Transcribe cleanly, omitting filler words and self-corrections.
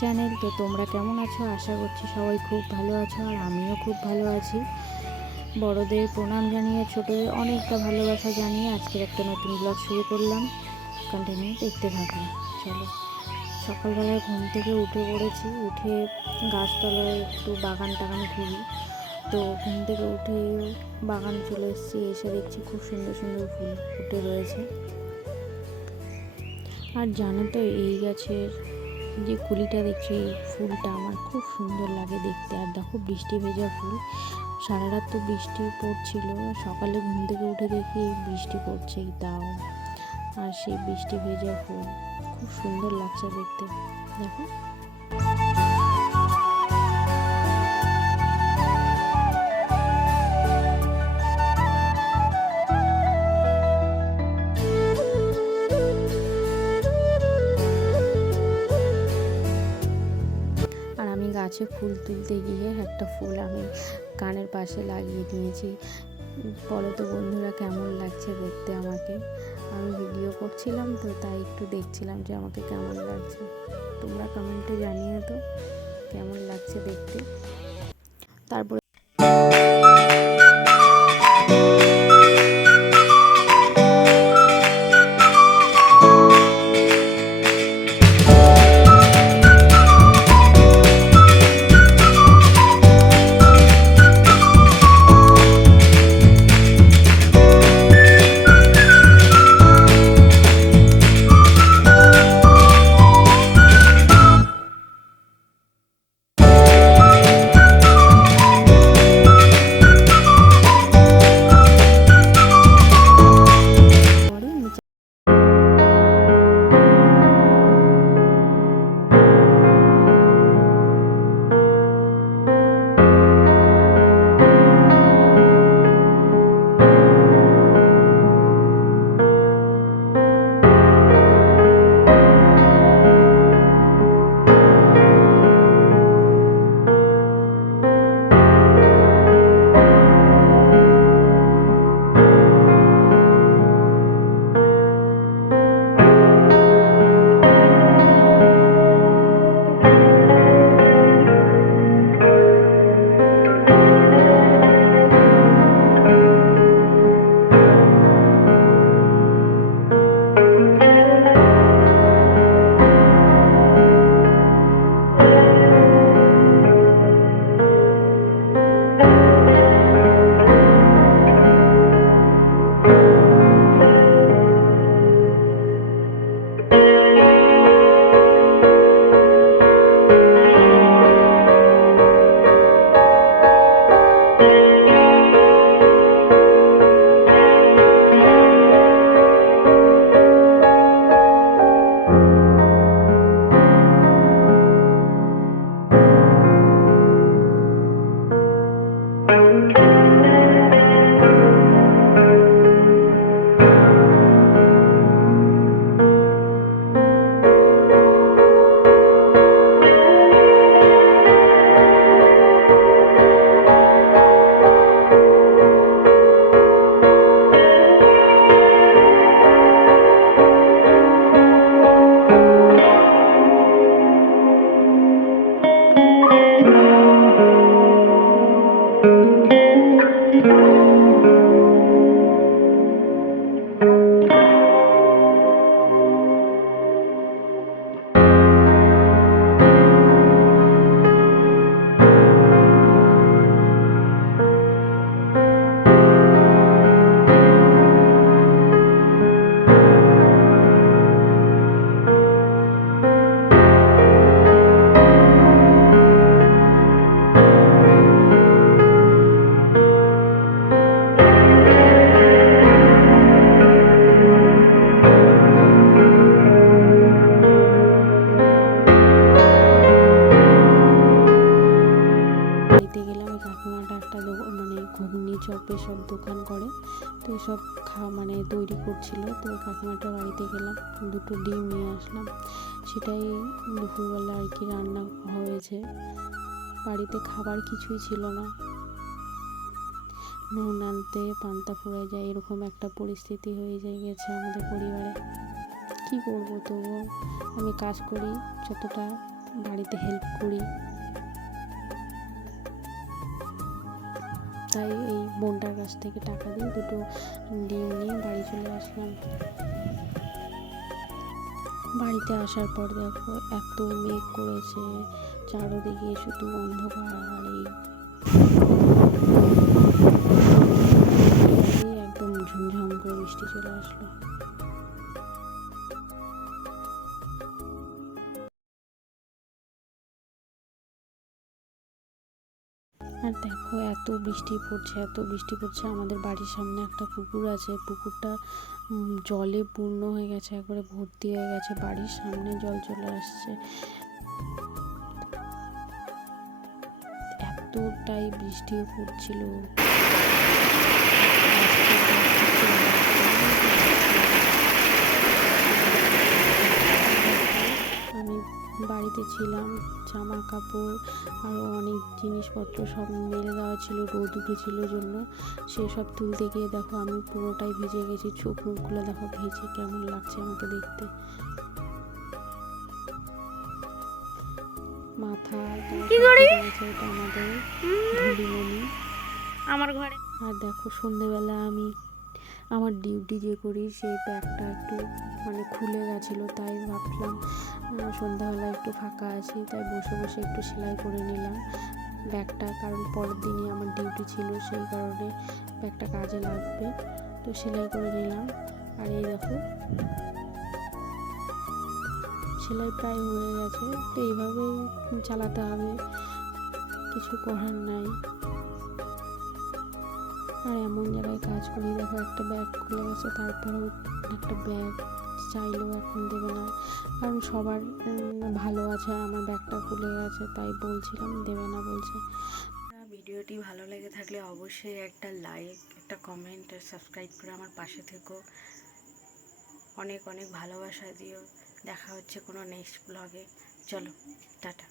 Channel. তো তোমরা কেমন আছো? আশা করছি সবাই খুব ভালো আছো, আর আমিও খুব ভালো আছি। বড়দের প্রণাম জানিয়ে ছোটদের অনেকটা ভালোবাসা জানিয়ে আজকের একটা নতুন ব্লগ শুরু করলাম। কন্টিনিউ দেখতে থাকো। চলো, সকালবেলায় ঘুম থেকে উঠে পড়েছি, উঠে গাছতলায় একটু বাগান টাগান ঘুরি। তো ঘুম থেকে উঠে বাগান চলে এসেছি, এসে দেখছি খুব সুন্দর সুন্দর ফুল ফুটে রয়েছে। আর জানো তো, এই গাছের যে কুলিটা দেখছি, এই ফুলটা আমার খুব সুন্দর লাগে দেখতে। আর দেখো, বৃষ্টি ভেজা ফুল। সারা রাত তো বৃষ্টি পড়ছিল, সকালে ঘুম থেকে উঠে দেখি বৃষ্টি পড়ছেই তাও। আর সেই বৃষ্টি ভেজা ফুল খুব সুন্দর লাগছে দেখতে, দেখো। আর আমি গাছে ফুল তুলতে গিয়ে একটা ফুল আমি কানের পাশে লাগিয়ে দিয়েছি। বলো তো বন্ধুরা, কেমন লাগছে দেখতে আমাকে? আমি ভিডিও করছিলাম তো, তাই একটু দেখছিলাম যে আমাকে কেমন লাগছে। তোমরা কমেন্টে জানিয়ে তো কেমন লাগছে দেখতে। তারপরে বাড়িতে গেলাম। ওই কাকিমাটা একটা ঘুগনি চপে সব দোকান করে, তো সব তৈরি করছিল। তো ওই কাকিমাটার বাড়িতে গেলাম, দুটো ডিম নিয়ে আসলাম। সেটাই দুপুরবেলা আর কি রান্না হয়েছে। বাড়িতে খাবার কিছুই ছিল না, নুন আনতে পান্তা ফুরায় যায়, এরকম একটা পরিস্থিতি হয়ে গেছে আমাদের পরিবারে। কি করবো, তবুও আমি কাজ করি, যতটা বাড়িতে হেল্প করি। তাই এই বোনটার কাছ থেকে টাকা দিয়ে দুটো ডিম নিয়ে বাড়ি চলে আসলাম। বাড়িতে আসার পর দেখো এত মেঘ করেছে, চারোদিকে শুধু অন্ধকার, আর এই একদম ঝুমঝাম করে বৃষ্টি চলে আসলো। আর দেখো এত বৃষ্টি পড়ছে, আমাদের বাড়ির সামনে একটা পুকুর আছে, পুকুরটা জলে পূর্ণ হয়ে গেছে, একবারে ভর্তি হয়ে গেছে, বাড়ির সামনে জল চলে আসছে। এতটাই বৃষ্টিও পড়ছিল। আমি বাড়িতে ছিলাম, জামা কাপড় আরও অনেক জিনিসপত্র সব মেলে দেওয়া ছিল, রোদ উঠেছিল জন্য, সেসব তুলতে গিয়ে দেখো আমি পুরোটাই ভিজে গেছি। চোখ মুখগুলো দেখো ভিজে, কেমন লাগছে আমাকে দেখতে। মাথা এটা আমাদের ধুলিমণি আমার ঘরে। আর দেখো সন্ধেবেলা আমি আমার ডিউটি যে করি সেই ব্যাগটা একটু মানে খুলে গেছিলো, তাই ভাবলাম সন্ধ্যাবেলা একটু ফাঁকা আছি, তাই বসে বসে একটু সেলাই করে নিলাম ব্যাগটা, কারণ পরের দিনই আমার ডিউটি ছিল, সেই কারণে ব্যাগটা কাজে লাগবে, তো সেলাই করে নিলাম। আর এই দেখো সেলাই প্রায় হয়ে গেছে, তো এইভাবেই চালাতে হবে, কিছু করার নাই। আর এমন জায়গায় কাজ করি, দেখো একটা ব্যাগ খুলে গেছে, তারপরেও একটা ব্যাগ চাইলেও এখন দেবে না, কারণ সবার ভালো আছে, আর আমার ব্যাগটা খুলে গেছে, তাই বলছিলাম দেবে না বলছে। ভিডিওটি ভালো লেগে থাকলে অবশ্যই একটা লাইক, একটা কমেন্ট আর সাবস্ক্রাইব করে আমার পাশে থেকো। অনেক অনেক ভালোবাসা দিও। দেখা হচ্ছে কোনো নেক্সট ব্লগে। চলো টাটা।